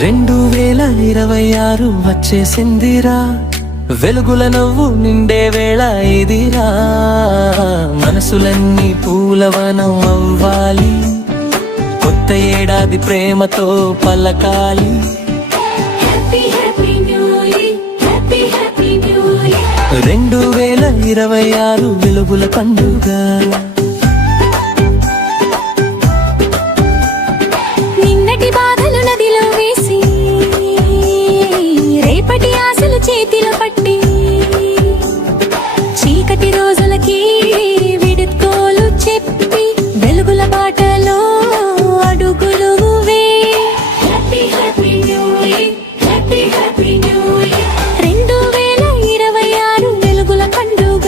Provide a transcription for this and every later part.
2026 వచ్చేసిందిరా, వెలుగుల నవ్వు నిండే వేళ ఇదిరా. మనసులన్నీ పూలవనం అవ్వాలి, కొత్త ఏడాది ప్రేమతో పలకాలి. 2026 వెలుగుల పండుగ. నిన్నటి బాధలు నదిలో వేసి, రేపటి ఆశలు చేతిలో పట్టి, చీకటి రోజులకి విడుకోలు చెప్పి, వెలుగుల బాటలో అడుగులు వే. 2026 వెలుగుల పండుగ.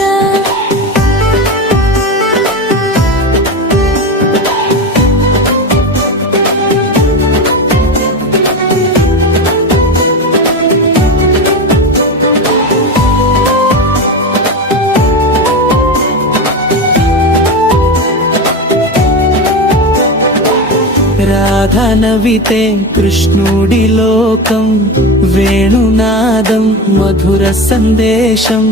రాధ నవితే కృష్ణుడి లోకం, వేణునాదం మధుర సందేశం.